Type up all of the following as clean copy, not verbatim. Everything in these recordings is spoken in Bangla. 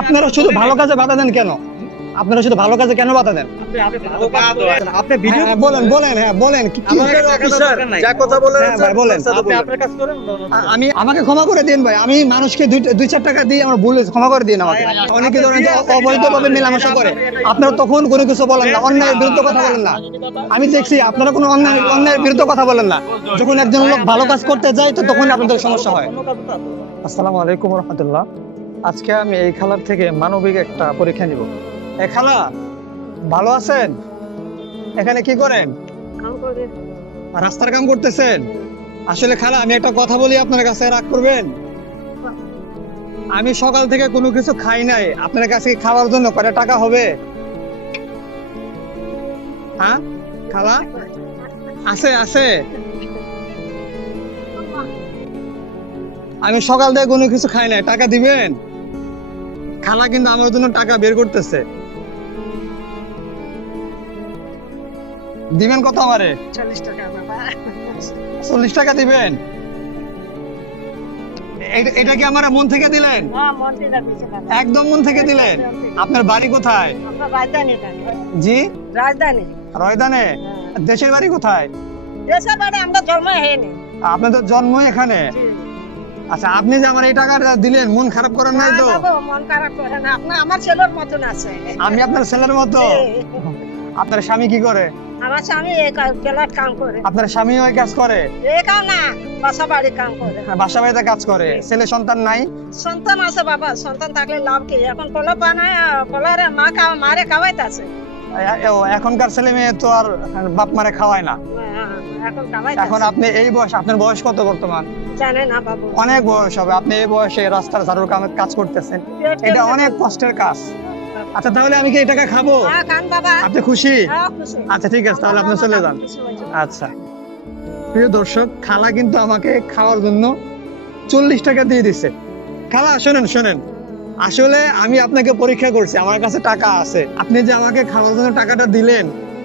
আপনারা শুধু ভালো কাজে বাধা দেন কেন? আপনারা শুধু ভালো কাজে কেন বাধা দেন? আপনি ভিডিও বলেন বলেন, হ্যাঁ বলেন যা কথা বলেন ভাই বলেন। আপনি আপনার কাজ করেন। আমি আমাকে ক্ষমা করে দিন ভাই, আমি মানুষকে 2-4 টাকা দিয়ে আমার ভুল হয়েছে, ক্ষমা করে দিন আমাকে। অনেকে ধরেন যে অবৈধভাবে মেলামেশা করে, আপনারা তখন কোনো কিছু বলেন না, অন্যায়ের বিরুদ্ধে কথা বলেন না। আমি দেখছি আপনারা কোনো অন্যায়ের বিরুদ্ধে কথা বলেন না। যখন একজন লোক ভালো কাজ করতে যায় তো তখন আপনাদের সমস্যা হয়। আসসালামু আলাইকুম রহমতুল্লাহ। আজকে আমি এই খালার থেকে মানবিক একটা পরীক্ষা নিব। এ খালা, ভালো আছেন? এখানে কি করেন? রাস্তার কাম করতেছেন? আসলে খালা, আমি একটা কথা বলি, আপনার কাছে রাগ করবেন? আমি সকাল থেকে কোনো কিছু খাই নাই, আপনার কাছে খাওয়ার জন্য কয়টা টাকা হবে? হ্যাঁ খালা, আছে আছে। আমি সকাল থেকে কোনো কিছু খাই নাই, টাকা দিবেন? খালা কিন্তু আমার জন্য টাকা বের করতেছে। দিবেন কত আমারে? 40 টাকা দিবেন? এটা কি আমার মন থেকে দিলেন? একদম মন থেকে দিলেন? আপনার বাড়ি কোথায়? জি, রাজধানী। রয়দানে। দেশের বাড়ি কোথায়? দেশের বাড়ি আমরা জন্ম হয়নি। আপনাদের জন্ম এখানে? আচ্ছা, আপনি যে আমার এই টাকাটা দিলেন, মন খারাপ করেন নাই তো? না বাবা, মন খারাপ করে না, আপনি আমার ছেলের মতন আছে। আমি আপনার ছেলের মতো? আপনার স্বামী কি করে? আমার স্বামী এই প্লাট কাম করে। আপনার স্বামী ওই কাজ করে? এই কাম না, বাসা বাড়ি কাম করে। বাসা বাড়িতে কাজ করে? ছেলে সন্তান নাই? সন্তান আছে বাবা, সন্তান থাকলে লাভ কি? এখন পোলা বানায়, পোলারে মারে খাওয়াইতেছে। এখনকার ছেলে মেয়ে তো আর বাপ মারে খাওয়ায় না। এখন খাওয়াইতেছে। এখন আপনি এই বয়স, আপনার বয়স কত বর্তমান? জানে না বাবু। অনেক বয়স হবে, আপনি এই বয়সে রাস্তার ঝাড়ুর কাজ করতেছেন, এটা অনেক কষ্টের কাজ। আচ্ছা, তাহলে আমি কি এই টাকা খাবো? হ্যাঁ খান বাবা। আপনি খুশি? হ্যাঁ, খুশি। আচ্ছা ঠিক আছে, তাহলে আপনি চলে যান। আচ্ছা, প্রিয় দর্শক, খালা কিন্তু আমাকে খাওয়ার জন্য 40 টাকা দিয়ে দিছে। খালা শোনেন শোনেন, আসলে আমি আপনাকে পরীক্ষা করছি, আমার কাছে টাকা আছে। আপনি যে আমাকে খাওয়ার জন্য টাকাটা দিলেন,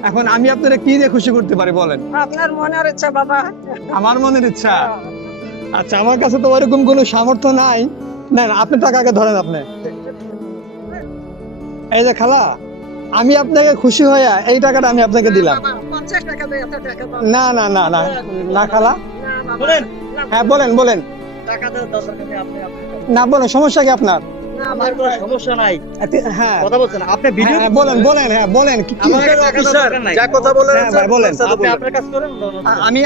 এখন আমি আপনারা কি দিয়ে খুশি করতে পারি বলেন? আপনার মনের ইচ্ছা বাবা। আমার মনের ইচ্ছা? আচ্ছা, আমার কাছে তো ওইরকম কোনো সামর্থ্য নাই। না না, আপনি টাকা আগে ধরেন। আপনি এই যে খালা, আমি আপনাকে খুশি হয়ে এই টাকাটা আমি আপনাকে দিলাম। 50 টাকা দিয়ে এত টাকা পাবো। না না না না না খালা, না বাবা। বলেন। হ্যাঁ বলেন বলেন। টাকা দেওয়ার দরকার নেই, আপনি না বলেন, সমস্যা কি আপনার? না আমার বাবা। কোনো সমস্যা নাই। হ্যাঁ কথা বলছেন আপনি ভিডিও হ্যাঁ, বলেন বলেন, হ্যাঁ বলেন কি- আমার কাছে অফিসার যা কথা বলেন হ্যাঁ ভাই, বলেন। আপনি আপনার কাজ করেন।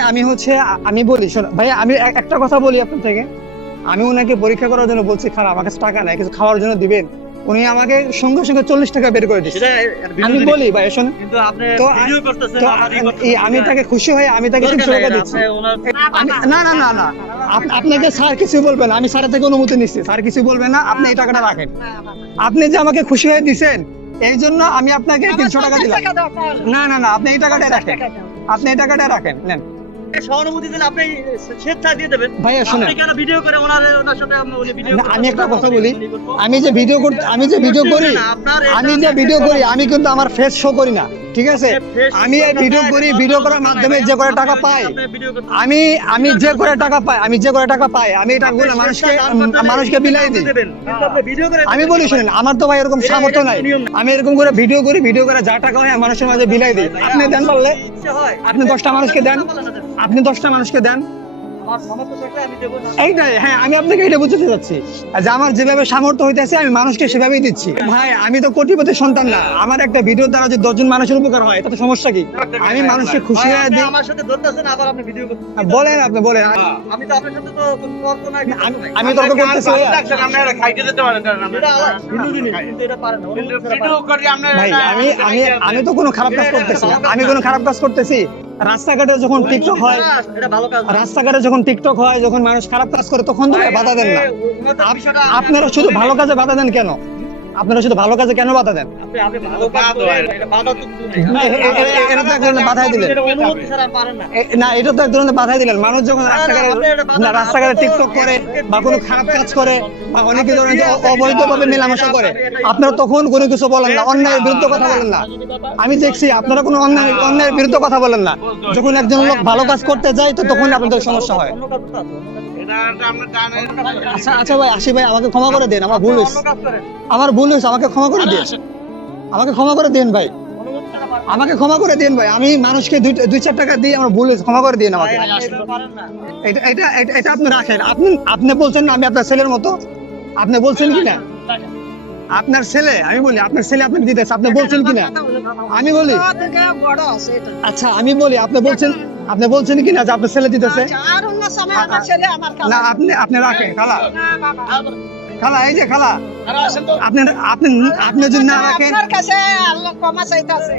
আমি হচ্ছে আমি বলি, শোন ভাই, আমি একটা কথা বলি আপনার থেকে। আমি ওনাকে পরীক্ষা করার জন্য বলছি, খারাপ আমার কাছে টাকা নাই, কিছু খাওয়ার জন্য দিবেন। উনি আমাকে সঙ্গে সঙ্গে 40 টাকা বের করে দিচ্ছে। সেটা আমি বলি ভাই শোন, কিন্তু আপনি তো ভিডিও করতেছেন, তো আমার আমি তাকে খুশি হয়ে আমি তাকে 300 টাকা দিচ্ছি। না না না না, আপনাকে স্যার কিছু বলবেন না, আমি স্যারের থেকে অনুমতি নিচ্ছি, স্যার কিছু বলবেন না, আপনি এই টাকাটা রাখেন। না বাবা। আপনি যে আমাকে খুশি হয়ে দিছেন, এই জন্য আমি আপনাকে 300 টাকা দিলাম। টাকা দাও তাহলে। না না না, আপনি এই টাকাটা 50 রাখেন, টাকা দাও। আপনি এই টাকাটা রাখেন, নেন। সহানুভূতি দিলে আপনি স্বেচ্ছায় দিয়ে দেবেন। ভাইয়া শোনেন, আপনি কেন ভিডিও করে ওনার সাথে উনি ভিডিও না, আমি একটা কথা বলি, আমি যে ভিডিও করি, আমি যে ভিডিও করি আমি কিন্তু আমার ফেস শো করি না, ঠিক আছে? আমি এই ভিডিও করি, ভিডিও করার মাধ্যমে যে করে টাকা পাই, আমি যে করে টাকা পাই, আমি এই টাকাগুলো মানুষকে বিলাই দিই। আমি বলি শুনেন, আমার তো ভাই এরকম সামর্থ্য নাই, আমি এরকম করে ভিডিও করি, ভিডিও করে যা টাকা হয় মানুষের মাঝে বিলাই দিই। আপনি দেন পারলে, আপনি 10টা মানুষকে দেন, আপনি 10টা মানুষকে দেন, এইটাই। হ্যাঁ, আমি আপনাকে এটা বুঝতে চাচ্ছি যে আমার যেভাবে সামর্থ্য হইতেছে আমি মানুষকে সেভাবেই দিচ্ছি। ভাই, আমি তো কোটিপতির সন্তান না, আমার একটা ভিডিওর দ্বারা যদি 10 জন মানুষের উপকার হয় তাতে সমস্যা কি? আমি মানুষকে খুশি হয়ে দিই। আমার সাথে ধরতেছেন, আবার আপনি ভিডিও করতেছেন। বলেন, আপনি বলেন। আমি তো আপনার সাথে তো কোনো তর্ক নাই। আমি তর্ক করতেছি ভাইয়া? ভাই, আমি তো কোনো খারাপ কাজ করতেছি না, আমি কোনো খারাপ কাজ করতেছি? রাস্তাঘাটে যখন টিকটক হয়, এটা ভালো কাজ। রাস্তাঘাটে যখন টিকটক হয়, যখন মানুষ খারাপ কাজ করে তখন তো বাধা দেন না। আপনারা শুধু ভালো কাজে বাধা দেন কেন? আপনারা শুধু ভালো কাজে কেন বাধা দেন? আপনি ভালো কাজ করেন, এটা বাধা তো কিছু নেই। এটা তো এক ধরনের বাধাই দিলেন। এটা অনুমতি ছাড়া পারেন না। না, এটা তো এক ধরনের বাধাই দিলেন। মানুষ যখন রাস্তাঘাটে টিকটক করে বা কোনো খারাপ কাজ করে বা অনেকে ধরেন যে অবৈধভাবে মেলামেশা করে, আপনারা তখন কোনো কিছু বলেন না, অন্যায়ের বিরুদ্ধে কথা বলেন না। আমি দেখছি আপনারা কোনো অন্যায়ের বিরুদ্ধে কথা বলেন না। যখন একজন লোক ভালো কাজ করতে যায় তো তখন আপনাদের সমস্যা হয়। আচ্ছা আচ্ছা ভাই, আসি ভাই, আমাকে ক্ষমা করে দেন, আমার ভুল হয়েছে, অন্য কাজ করেন। আমার ভুল হয়েছে, আমাকে ক্ষমা করে দেন, আমাকে ক্ষমা করে দেন ভাই, আমাকে ক্ষমা করে দেন ভাই, আমি মানুষকে দুই চার টাকা দিই, আমার ভুল হয়েছে, ক্ষমা করে দেন আমাকে। ভাই, আপনি এটা পারেন না। এটা আপনি রাখেন, আপনি বলছেন না আমি আপনার ছেলের মতো, আপনি বলছেন কি না আপনার ছেলে, আমি বলি আপনার ছেলে আপনি দিতেছে, আপনি বলছেন কি না আমি বলি, ছোট থেকে বড় আছে এটা। আচ্ছা আমি বলি আপনি বলছেন কি না যে আপনার ছেলে দিতেছে, আচ্ছা, আর অন্য সময় আমার ছেলে আমার না খালা। আপনি রাখেন খালা, না বাবা। খালা এই যে খালা, আপনি আপনি আপনি যদি না রাখেন আপনার কাছে আল্লাহ ক্ষমা চাইতাছে।